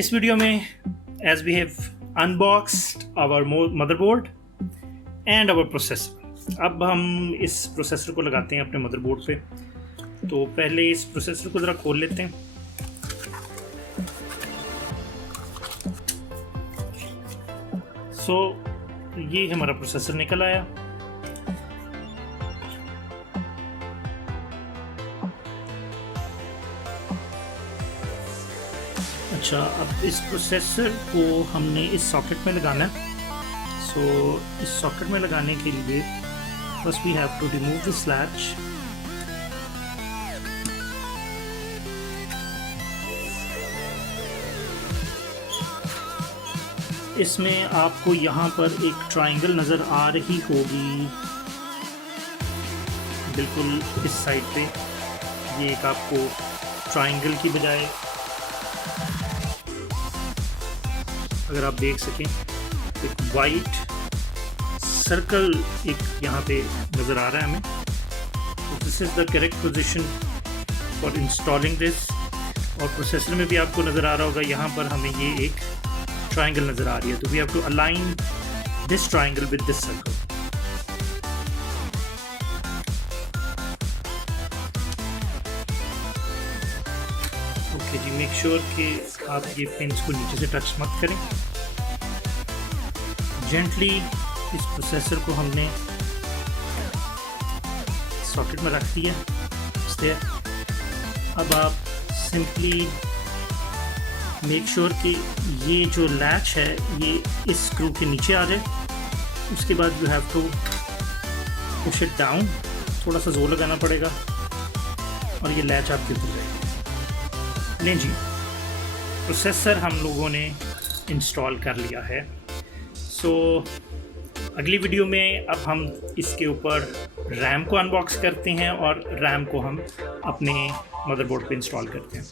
इस वीडियो में as we have unboxed our motherboard and our processor, अब हम इस प्रोसेसर को लगाते हैं अपने मदरबोर्ड पे। तो पहले इस प्रोसेसर को ज़रा खोल लेते हैं। ये हमारा प्रोसेसर निकल आया। अच्छा, अब इस प्रोसेसर को हमने इस सॉकेट में लगाना है। इस सॉकेट में लगाने के लिए first we have to remove this latch. इसमें आपको यहाँ पर एक ट्रायंगल नज़र आ रही होगी, बिल्कुल इस साइड पे। ये एक आपको ट्रायंगल की बजाय, अगर आप देख सकें, एक वाइट सर्कल एक यहाँ पे नज़र आ रहा है हमें। तो this is the correct position for installing this. और प्रोसेसर में भी आपको नज़र आ रहा होगा, यहाँ पर हमें ये एक ट्रायंगल नज़र आ रही है। तो we have to align this triangle with this circle. Okay जी, मेक श्योर कि आप ये पिंस को नीचे से टच मत करें। जेंटली इस प्रोसेसर को हमने सॉकेट में रख दिया। अब आप सिंपली मेक श्योर कि ये जो लैच है ये इस स्क्रू के नीचे आ जाए। उसके बाद you have to push it down, थोड़ा सा जोर लगाना पड़ेगा और ये लैच आपके खुल जाएगी। नहीं जी, प्रोसेसर हम लोगों ने इंस्टॉल कर लिया है। अगली वीडियो में अब हम इसके ऊपर रैम को अनबॉक्स करते हैं और रैम को हम अपने मदरबोर्ड पे इंस्टॉल करते हैं।